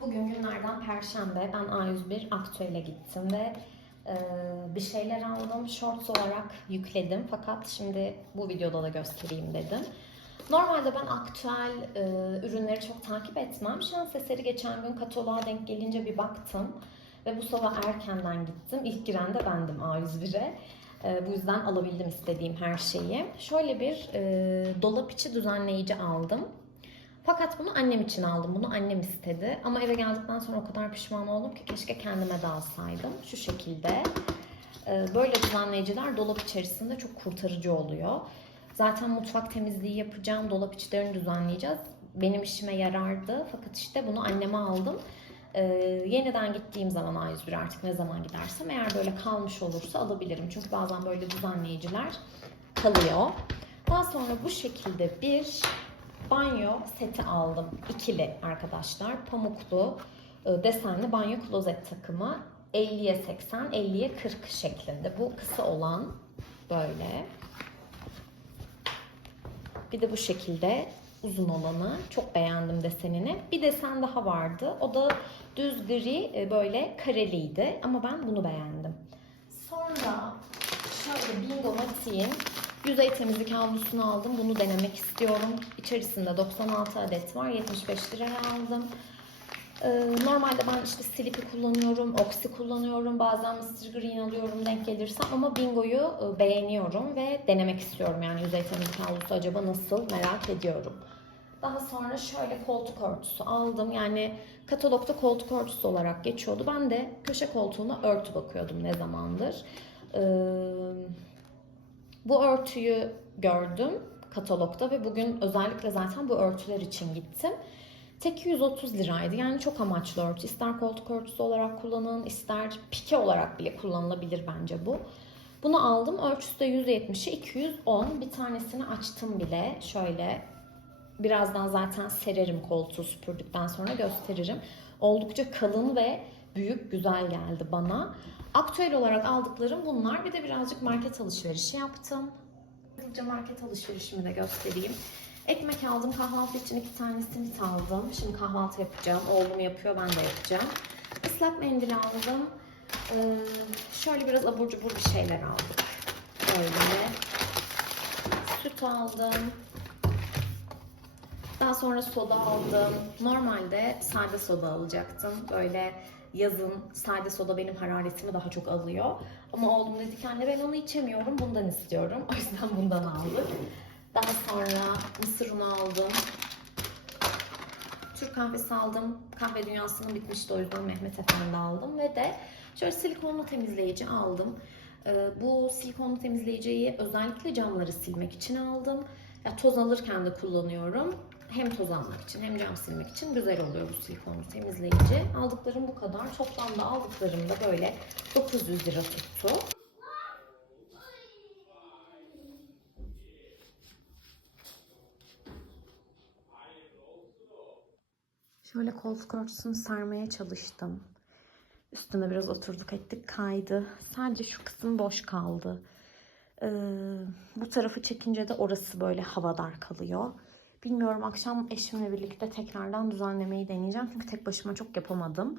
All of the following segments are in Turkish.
Bugün günlerden Perşembe. Ben A101 Aktüel'e gittim ve e, bir şeyler aldım. Shorts olarak yükledim. Fakat şimdi bu videoda da göstereyim dedim. Normalde ben aktüel e, ürünleri çok takip etmem. Şans eseri geçen gün kataloğa denk gelince bir baktım. Ve bu sabah erkenden gittim. İlk giren de bendim A101'e. E, bu yüzden alabildim istediğim her şeyi. Şöyle bir e, dolap içi düzenleyici aldım. Fakat bunu annem için aldım. Bunu annem istedi. Ama eve geldikten sonra o kadar pişman oldum ki keşke kendime de alsaydım. Şu şekilde. Ee, Böyle düzenleyiciler dolap içerisinde çok kurtarıcı oluyor. Zaten mutfak temizliği yapacağım. Dolap içlerini düzenleyeceğiz. Benim işime yarardı. Fakat işte bunu anneme aldım. Ee, yeniden gittiğim zaman A101 artık ne zaman gidersem eğer böyle kalmış olursa alabilirim. Çünkü bazen böyle düzenleyiciler kalıyor. Daha sonra bu şekilde bir banyo seti aldım. İkili arkadaşlar. Pamuklu, e, desenli banyo klozet takımı. 50'ye 80, 50'ye 40 şeklinde. Bu kısa olan böyle. Bir de bu şekilde uzun olanı. Çok beğendim desenini. Bir desen daha vardı. O da düz gri e, böyle kareliydi. Ama ben bunu beğendim. Sonra şöyle Bingo Mati'nin yüzey temizlik havlusunu aldım. Bunu denemek istiyorum. İçerisinde 96 adet var. 75 liraya aldım. Ee, normalde ben işte Silipi kullanıyorum, Oxy kullanıyorum, bazen Mr. Green alıyorum denk gelirse ama Bingo'yu e, beğeniyorum ve denemek istiyorum yani yüzey temizlik havlusu acaba nasıl merak ediyorum. Daha sonra şöyle koltuk örtüsü aldım. Yani katalogda koltuk örtüsü olarak geçiyordu. Ben de köşe koltuğuna örtü bakıyordum ne zamandır. Ee, bu örtüyü gördüm katalogda ve bugün özellikle zaten bu örtüler için gittim. Teki 130 liraydı. Yani çok amaçlı örtü. İster koltuk örtüsü olarak kullanın, ister pike olarak bile kullanılabilir bence bu. Bunu aldım. Ölçüsü de 170'e 210. Bir tanesini açtım bile. Şöyle birazdan zaten sererim koltuğu süpürdükten sonra gösteririm. Oldukça kalın ve büyük, güzel geldi bana. Aktüel olarak aldıklarım bunlar. Bir de birazcık market alışverişi yaptım. Hızlıca market alışverişimi de göstereyim. Ekmek aldım. Kahvaltı için iki tane simit aldım. Şimdi kahvaltı yapacağım. Oğlum yapıyor, ben de yapacağım. Islak mendil aldım. Ee, şöyle biraz abur cubur bir şeyler aldık. Böyle. Süt aldım. Daha sonra soda aldım. Normalde sade soda alacaktım. Böyle yazın sade soda benim hararetimi daha çok alıyor. Ama oğlum dedi ki anne ben onu içemiyorum. Bundan istiyorum. O yüzden bundan aldık. Daha sonra mısır unu aldım. Türk kahvesi aldım. Kahve dünyasının bitmişti o yüzden Mehmet Efendi aldım. Ve de şöyle silikonlu temizleyici aldım. Ee, bu silikonlu temizleyiciyi özellikle camları silmek için aldım. Ya toz alırken de kullanıyorum. Hem toz almak için hem cam silmek için güzel oluyor bu silikonlu temizleyici. Aldıklarım bu kadar. Toplamda aldıklarım da böyle 900 lira tuttu. Şöyle koltuk örtüsünü sermeye çalıştım. Üstüne biraz oturduk ettik kaydı. Sadece şu kısım boş kaldı. Ee, bu tarafı çekince de orası böyle havadar kalıyor. Bilmiyorum akşam eşimle birlikte tekrardan düzenlemeyi deneyeceğim. Çünkü tek başıma çok yapamadım.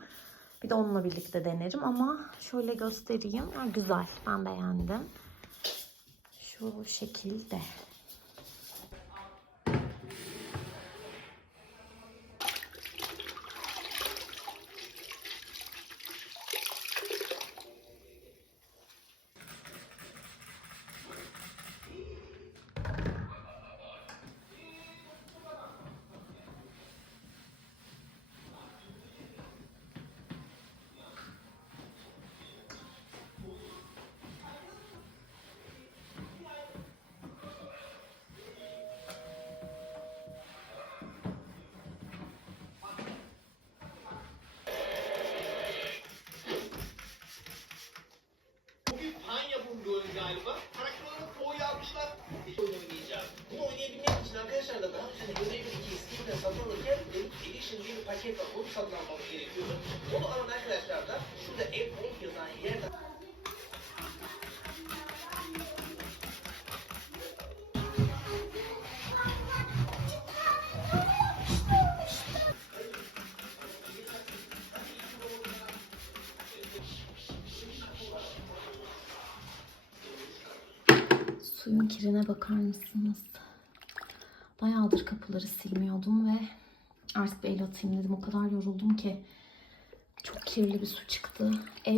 Bir de onunla birlikte denerim ama şöyle göstereyim. Ya, güzel ben beğendim. Şu şekilde. de satılırken erişim bir paket alıp satın almamız gerekiyordu. Onu alan arkadaşlar da şurada F10 yazan yerden Suyun kirine bakar mısınız? Bayağıdır kapıları silmiyordum ve artık bir el atayım dedim. O kadar yoruldum ki çok kirli bir su çıktı. Ev